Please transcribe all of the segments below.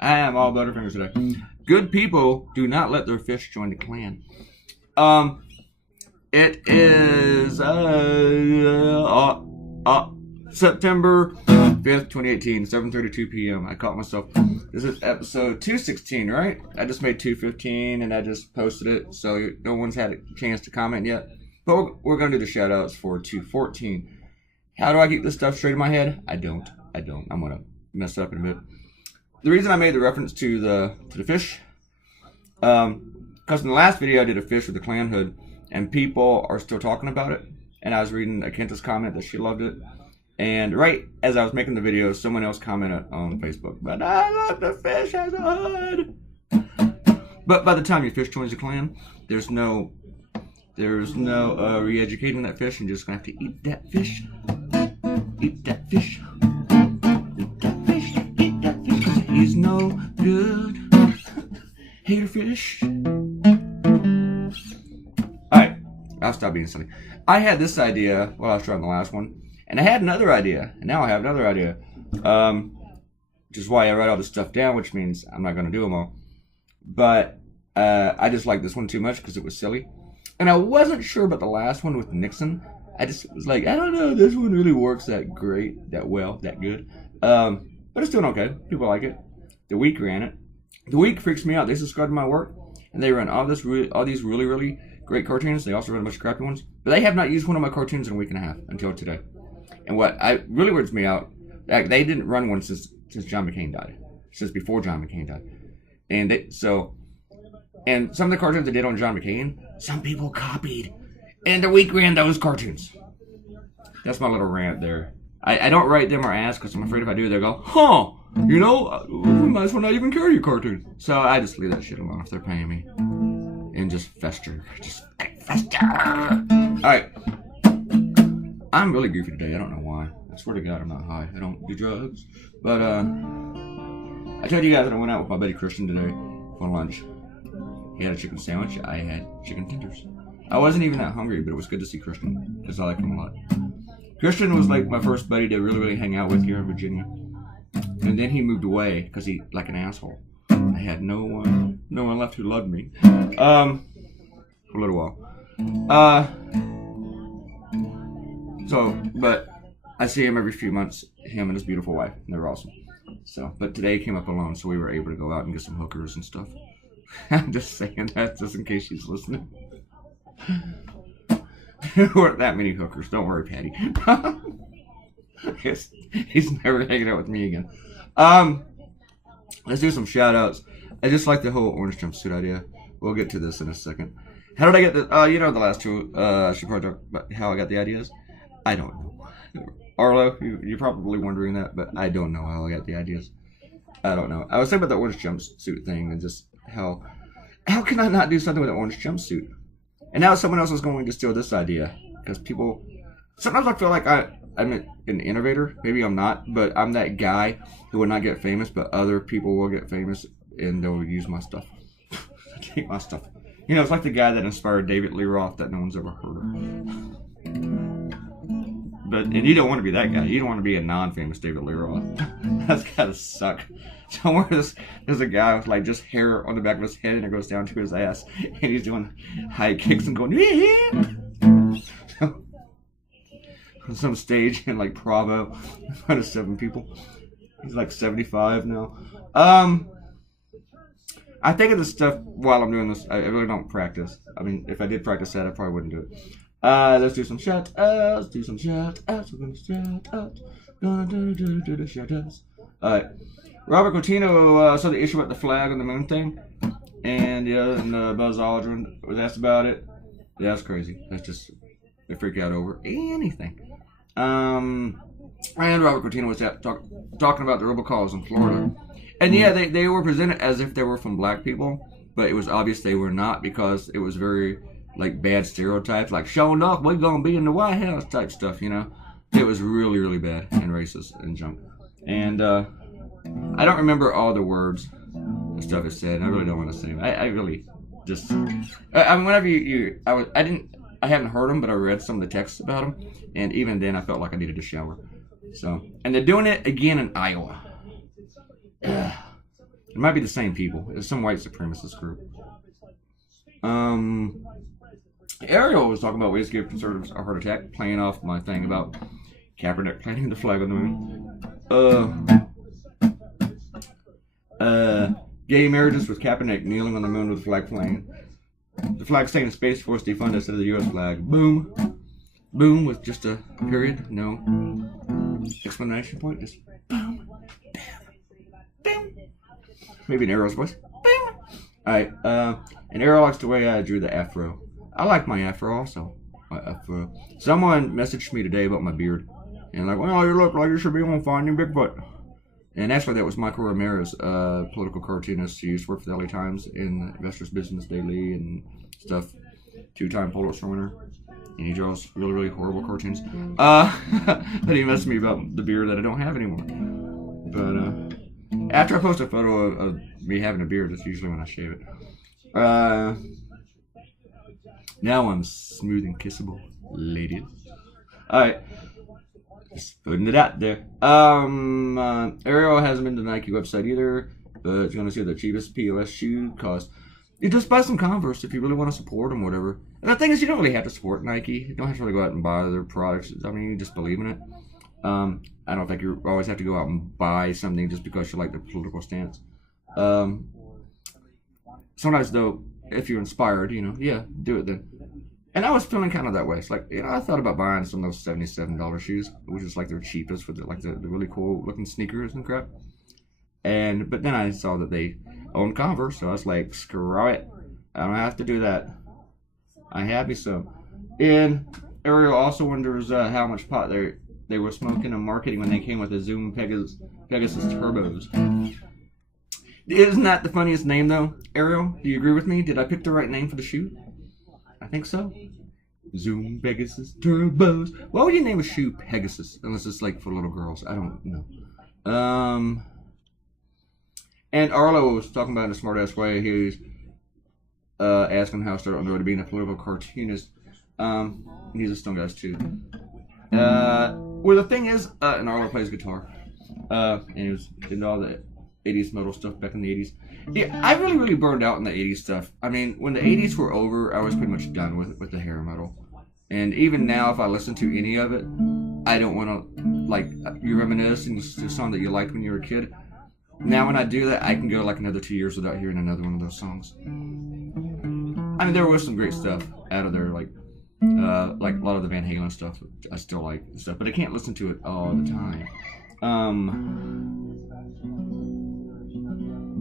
I am all Butterfingers today. Good people do not let their fish join the clan. It is September 5th, 2018, 7:32 p.m. I caught myself. This is episode 216, right? I just made 215 and I just posted it, so no one's had a chance to comment yet. But we're going to do the shoutouts for 214. How do I keep this stuff straight in my head? I don't. I'm going to mess up in a bit. The reason I made the reference to the fish, because in the last video I did a fish with the clan hood, and people are still talking about it. And I was reading Akenta's comment that she loved it. And right as I was making the video, someone else commented on Facebook, but I love the fish has a hood. But by the time your fish joins the clan, there's no re-educating that fish, and you're just gonna have to eat that fish. Eat that fish. Eat that fish. Eat that fish. 'Cause he's no good. Hater fish. Alright, I'll stop being silly. I had this idea while I was trying the last one. And I had another idea, and now I have another idea, which is why I write all this stuff down, which means I'm not going to do them all. But I just liked this one too much because it was silly. And I wasn't sure about the last one with Nixon. I just was like, I don't know, this one really works that great, that well, that good. But it's doing okay. People like it. The Week ran it. The Week freaks me out. They subscribe to my work, and they run all these really great cartoons. They also run a bunch of crappy ones. But they have not used one of my cartoons in a week and a half until today. And what really weirds me out, they didn't run one since John McCain died, since before John McCain died, and some of the cartoons they did on John McCain, some people copied, and the Week ran those cartoons. That's my little rant there. I don't write them or ask because I'm afraid if I do, they'll go, huh? You know, we might as well not even carry your cartoon. So I just leave that shit alone if they're paying me, and just fester, All right. I'm really goofy today. I don't know why. I swear to God, I'm not high. I don't do drugs. But, I told you guys that I went out with my buddy Christian today for lunch. He had a chicken sandwich. I had chicken tenders. I wasn't even that hungry, but it was good to see Christian because I like him a lot. Christian was like my first buddy to really hang out with here in Virginia. And then he moved away because he, like an asshole. I had no one left who loved me. For a little while. But I see him every few months, him and his beautiful wife, and they're awesome. So, but today he came up alone, so we were able to go out and get some hookers and stuff. I'm just saying that just in case she's listening. There weren't that many hookers, don't worry, Patty. He's never hanging out with me again. Let's do some shout-outs. I just like the whole orange jumpsuit idea. We'll get to this in a second. How did I get the, you know the last two, she probably talked about how I got the ideas. I don't know. Arlo, you're probably wondering that, but I don't know how I got the ideas. I don't know. I was thinking about the orange jumpsuit thing and just how can I not do something with an orange jumpsuit? And now someone else is going to steal this idea. Because people, sometimes I feel like I'm an innovator. Maybe I'm not, but I'm that guy who will not get famous, but other people will get famous and they'll use my stuff. Take my stuff. You know, it's like the guy that inspired Lee Roth that no one's ever heard of. And you don't want to be that guy. You don't want to be a non-famous Lee Roth. That's gotta suck. Somewhere there's a guy with like just hair on the back of his head and it goes down to his ass, and he's doing high kicks and going on some stage in like Provo in front of 7 people. He's like 75 now. I think of this stuff while I'm doing this. I really don't practice. I mean, if I did practice that, I probably wouldn't do it. Let's do some shout-outs. We're gonna shout-outs. Gonna do the shout-outs. Alright. Robert Coutinho saw the issue about the flag on the moon thing. And Buzz Aldrin was asked about it. Yeah, that's crazy. That's just, they freak out over anything. And Robert Coutinho was talking about the robocalls in Florida. And yeah, they were presented as if they were from black people, but it was obvious they were not because it was very like bad stereotypes, like showing off, we're gonna be in the White House type stuff, you know. It was really bad and racist and junk. And I don't remember all the words and stuff it said, and I really don't want to say them. I really just, I mean, whenever I haven't heard them, but I read some of the texts about them, and even then, I felt like I needed a shower. So, and they're doing it again in Iowa. It might be the same people. It's some white supremacist group. Ariel was talking about ways to give conservatives a heart attack, playing off my thing about Kaepernick planting the flag on the moon. Gay marriages with Kaepernick kneeling on the moon with the flag flying. The flag staying in Space Force defund instead of the U.S. flag. Boom. Boom with just a period. No explanation point. Just boom. Bam. Boom. Maybe an Arrow's voice. Boom. Alright. And Arrow likes the way I drew the afro. I like my afro also. My afro. Someone messaged me today about my beard. And like, well, you look like you should be on Finding Bigfoot. And actually, that was Michael Ramirez, political cartoonist. He used to work for the LA Times in Investors Business Daily and stuff. 2-time Pulitzer winner. And he draws really, really horrible cartoons. But he messaged me about the beard that I don't have anymore. But after I post a photo of me having a beard, that's usually when I shave it. Now I'm smooth and kissable, ladies. Alright. Just putting it out there. Ariel hasn't been to the Nike website either, but you're going to see the cheapest POS shoe cost. You just buy some Converse if you really want to support them, whatever. And the thing is, you don't really have to support Nike. You don't have to really go out and buy their products. I mean, you just believe in it. I don't think you always have to go out and buy something just because you like their political stance. Sometimes, though, if you're inspired, yeah, do it then. And I was feeling kind of that way. It's like, I thought about buying some of those $77 shoes, which is like their cheapest with the really cool looking sneakers and crap. But then I saw that they owned Converse, so I was like, screw it. I don't have to do that. I had me some. And Ariel also wonders how much pot they were smoking and marketing when they came with the Zoom Pegasus Turbos. Isn't that the funniest name, though, Ariel? Do you agree with me? Did I pick the right name for the shoe? I think so. Zoom Pegasus Turbos. Why would you name a shoe Pegasus? Unless it's like for little girls. I don't know. And Arlo was talking about in a smart-ass way. He was asking how I started on the road to being a political cartoonist. And he's a Stone Guys too. Well, the thing is, and Arlo plays guitar. And he was into all the 80s metal stuff back in the 80s. Yeah, I really, really burned out in the 80s stuff. I mean, when the 80s were over, I was pretty much done with the hair metal. And even now, if I listen to any of it, I don't want to, like, you reminisce and it's a song that you liked when you were a kid. Now, when I do that, I can go like another 2 years without hearing another one of those songs. I mean, there was some great stuff out of there, like a lot of the Van Halen stuff. I still like stuff, but I can't listen to it all the time.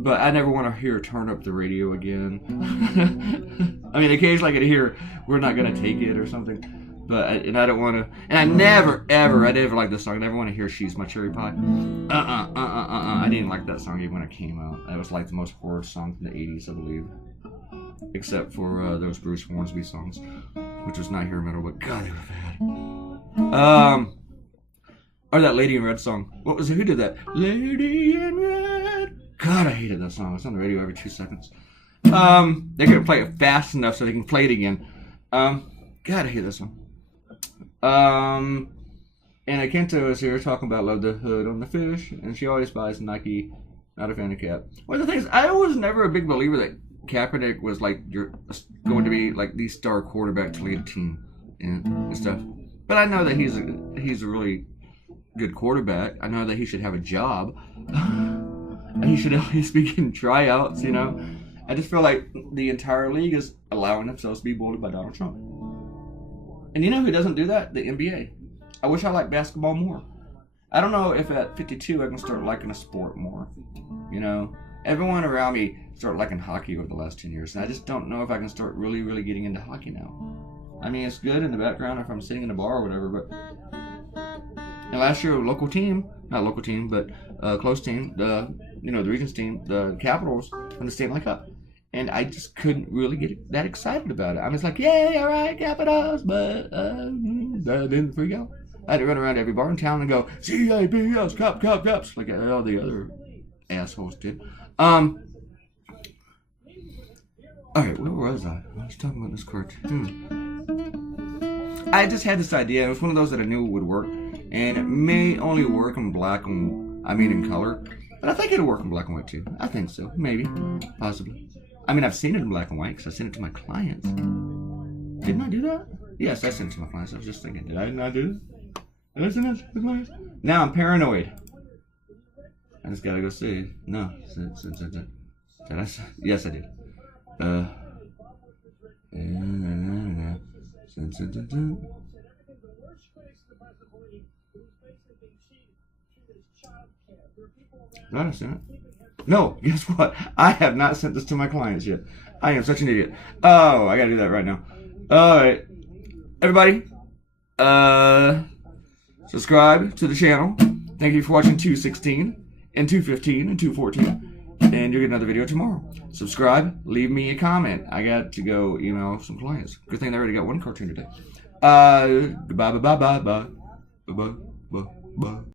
But I never want to hear Turn Up the Radio again. I mean, occasionally I get to hear We're Not Gonna Take It or something. But I don't want to. And I never like this song. I never want to hear She's My Cherry Pie. I didn't like that song even when it came out. That was like the most horror song from the 80s, I believe. Except for those Bruce Hornsby songs, which was not hair metal, but God, they were bad. Or that Lady in Red song. What was it? Who did that? Lady in Red. God, I hated that song. It's on the radio every 2 seconds. They couldn't play it fast enough so they can play it again. God, I hate that song. And Akento is here talking about love the hood on the fish, and she always buys Nike. Not a fan of Cap. Well, the thing is, I was never a big believer that Kaepernick was like going to be like the star quarterback to lead a team and stuff. But I know that he's a really good quarterback. I know that he should have a job. He should at least be getting tryouts, I just feel like the entire league is allowing themselves to be bullied by Donald Trump. And you know who doesn't do that? The NBA. I wish I liked basketball more. I don't know if at 52 I can start liking a sport more. Everyone around me started liking hockey over the last 10 years, and I just don't know if I can start really, really getting into hockey now. I mean, it's good in the background if I'm sitting in a bar or whatever, but... And last year, close team, the Regents team, the Capitals, won the Stanley Cup. And I just couldn't really get that excited about it. I was like, yay, all right, Capitals, but I didn't freak out. I had to run around every bar in town and go, C-A-P-S, cups, like all the other assholes did. All right, where was I? I was talking about this cartoon. I just had this idea. It was one of those that I knew would work, and it may only work in black and in color, but I think it'll work in black and white too. I think so, maybe, possibly. I mean, I've seen it in black and white because I sent it to my clients. Didn't I do that? Yes, I sent it to my clients. I was just thinking, did I not do it? Did I send it to my clients? Now I'm paranoid. I just gotta go see. No, did I? Yes, I did. Did I send it? No, guess what? I have not sent this to my clients yet. I am such an idiot. Oh, I gotta do that right now. Alright. Everybody, subscribe to the channel. Thank you for watching 216 and 215 and 214. And you'll get another video tomorrow. Subscribe, leave me a comment. I got to go email some clients. Good thing they already got one cartoon today. Goodbye, bye, bye, bye, bye. Bye, bye, bye, bye.